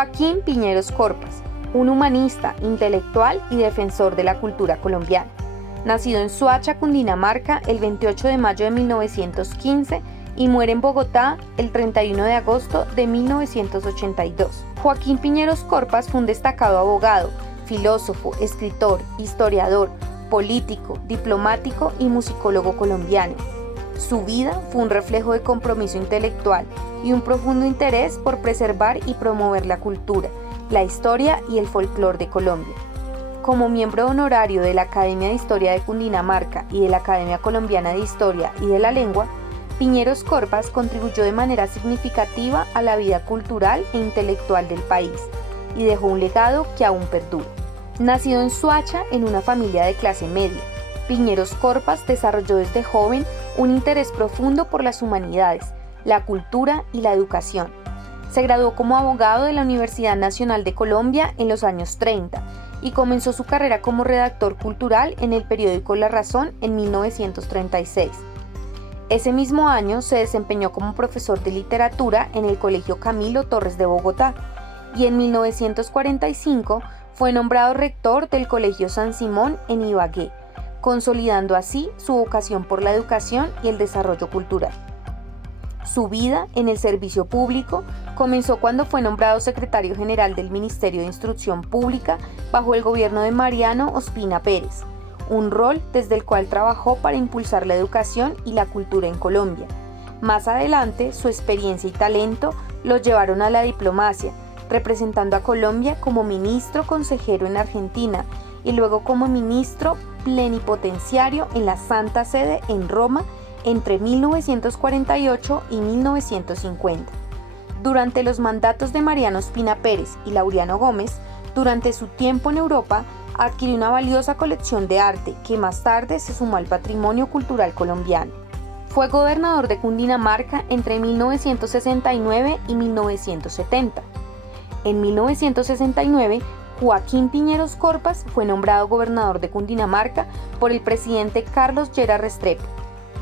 Joaquín Piñeros Corpas, un humanista, intelectual y defensor de la cultura colombiana. Nacido en Soacha, Cundinamarca, el 28 de mayo de 1915 y muere en Bogotá el 31 de agosto de 1982. Joaquín Piñeros Corpas fue un destacado abogado, filósofo, escritor, historiador, político, diplomático y musicólogo colombiano. Su vida fue un reflejo de compromiso intelectual y un profundo interés por preservar y promover la cultura, la historia y el folclore de Colombia. Como miembro honorario de la Academia de Historia de Cundinamarca y de la Academia Colombiana de Historia y de la Lengua, Piñeros Corpas contribuyó de manera significativa a la vida cultural e intelectual del país y dejó un legado que aún perdura. Nacido en Soacha en una familia de clase media, Piñeros Corpas desarrolló desde joven un interés profundo por las humanidades, la cultura y la educación. Se graduó como abogado de la Universidad Nacional de Colombia en los años 30 y comenzó su carrera como redactor cultural en el periódico La Razón en 1936. Ese mismo año se desempeñó como profesor de literatura en el Colegio Camilo Torres de Bogotá y en 1945 fue nombrado rector del Colegio San Simón en Ibagué, consolidando así su vocación por la educación y el desarrollo cultural. Su vida en el servicio público comenzó cuando fue nombrado secretario general del Ministerio de Instrucción Pública bajo el gobierno de Mariano Ospina Pérez, un rol desde el cual trabajó para impulsar la educación y la cultura en Colombia. Más adelante, su experiencia y talento lo llevaron a la diplomacia, representando a Colombia como ministro consejero en Argentina y luego como ministro plenipotenciario en la Santa Sede en Roma entre 1948 y 1950. Durante los mandatos de Mariano Ospina Pérez y Laureano Gómez, durante su tiempo en Europa, adquirió una valiosa colección de arte que más tarde se sumó al patrimonio cultural colombiano. Fue gobernador de Cundinamarca entre 1969 y 1970. En 1969, Joaquín Piñeros Corpas fue nombrado gobernador de Cundinamarca por el presidente Carlos Lleras Restrepo.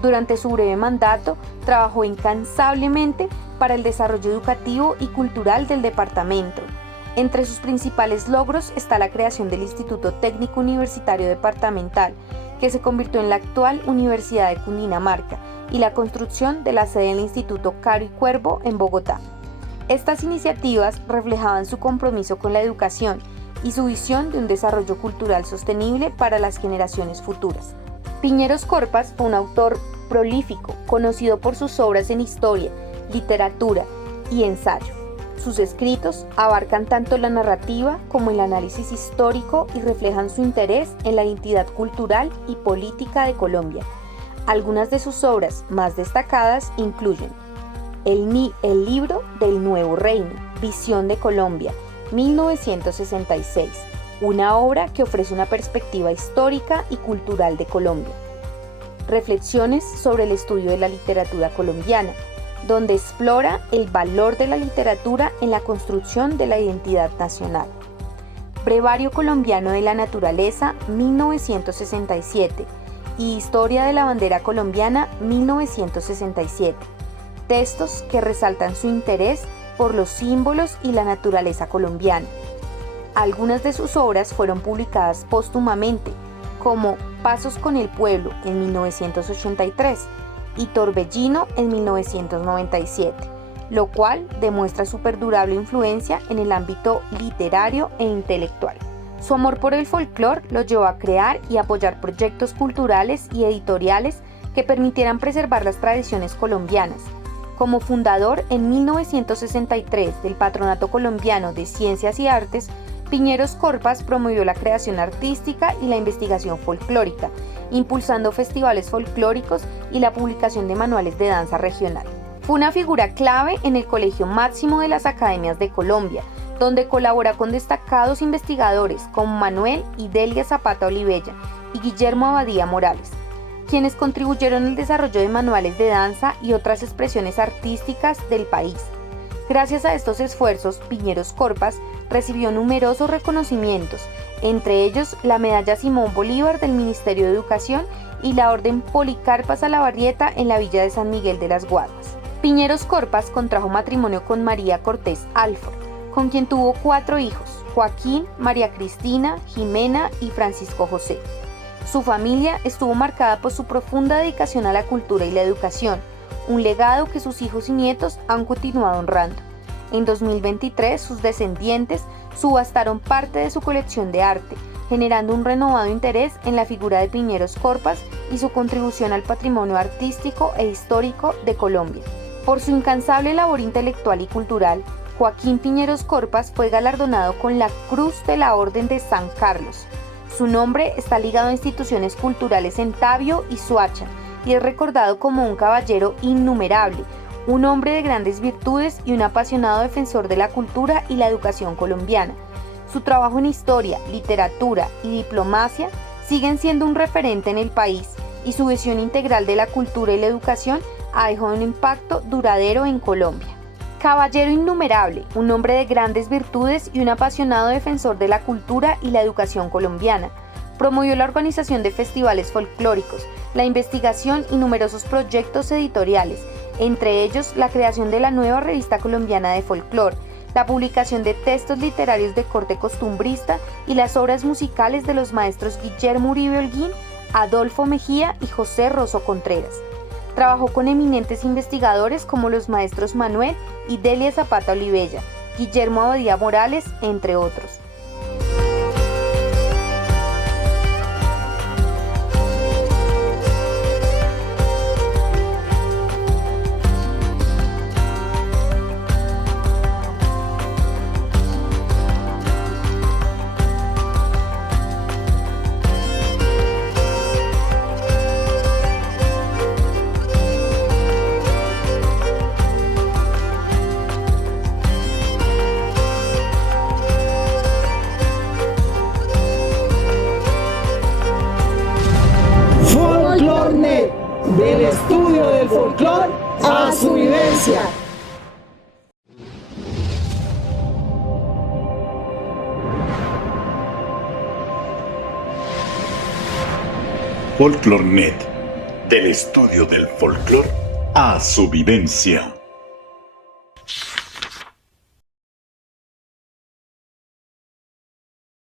Durante su breve mandato, trabajó incansablemente para el desarrollo educativo y cultural del departamento. Entre sus principales logros está la creación del Instituto Técnico Universitario Departamental, que se convirtió en la actual Universidad de Cundinamarca, y la construcción de la sede del Instituto Caro y Cuervo en Bogotá. Estas iniciativas reflejaban su compromiso con la educación y su visión de un desarrollo cultural sostenible para las generaciones futuras. Piñeros Corpas fue un autor prolífico, conocido por sus obras en historia, literatura y ensayo. Sus escritos abarcan tanto la narrativa como el análisis histórico y reflejan su interés en la identidad cultural y política de Colombia. Algunas de sus obras más destacadas incluyen El libro del nuevo reino, Visión de Colombia, 1966, una obra que ofrece una perspectiva histórica y cultural de Colombia. Reflexiones sobre el estudio de la literatura colombiana, donde explora el valor de la literatura en la construcción de la identidad nacional. Brevario colombiano de la naturaleza, 1967, y Historia de la bandera colombiana, 1967. Textos que resaltan su interés por los símbolos y la naturaleza colombiana. Algunas de sus obras fueron publicadas póstumamente, como Pasos con el pueblo en 1983 y Torbellino en 1997, lo cual demuestra su perdurable influencia en el ámbito literario e intelectual. Su amor por el folclore lo llevó a crear y apoyar proyectos culturales y editoriales que permitieran preservar las tradiciones colombianas. Como fundador en 1963 del Patronato Colombiano de Ciencias y Artes, Piñeros Corpas promovió la creación artística y la investigación folclórica, impulsando festivales folclóricos y la publicación de manuales de danza regional. Fue una figura clave en el Colegio Máximo de las Academias de Colombia, donde colabora con destacados investigadores como Manuel y Delia Zapata Olivella y Guillermo Abadía Morales, quienes contribuyeron al desarrollo de manuales de danza y otras expresiones artísticas del país. Gracias a estos esfuerzos, Piñeros Corpas recibió numerosos reconocimientos, entre ellos la Medalla Simón Bolívar del Ministerio de Educación y la Orden Policarpa Salabarrieta en la Villa de San Miguel de las Guaduas. Piñeros Corpas contrajo matrimonio con María Cortés Alford, con quien tuvo 4 hijos: Joaquín, María Cristina, Jimena y Francisco José. Su familia estuvo marcada por su profunda dedicación a la cultura y la educación, un legado que sus hijos y nietos han continuado honrando. En 2023, sus descendientes subastaron parte de su colección de arte, generando un renovado interés en la figura de Piñeros Corpas y su contribución al patrimonio artístico e histórico de Colombia. Por su incansable labor intelectual y cultural, Joaquín Piñeros Corpas fue galardonado con la Cruz de la Orden de San Carlos. Su nombre está ligado a instituciones culturales en Tabio y Soacha y es recordado como un caballero innumerable, un hombre de grandes virtudes y un apasionado defensor de la cultura y la educación colombiana. Su trabajo en historia, literatura y diplomacia siguen siendo un referente en el país y su visión integral de la cultura y la educación ha dejado un impacto duradero en Colombia. Caballero innumerable, un hombre de grandes virtudes y un apasionado defensor de la cultura y la educación colombiana. Promovió la organización de festivales folclóricos, la investigación y numerosos proyectos editoriales, entre ellos la creación de la nueva revista colombiana de folclore, la publicación de textos literarios de corte costumbrista y las obras musicales de los maestros Guillermo Uribe Holguín, Adolfo Mejía y José Rosso Contreras. Trabajó con eminentes investigadores como los maestros Manuel y Delia Zapata Olivella, Guillermo Abadía Morales, entre otros. FolklorNet, del estudio del folclore a su vivencia. FolklorNet, del estudio del folclore a su vivencia.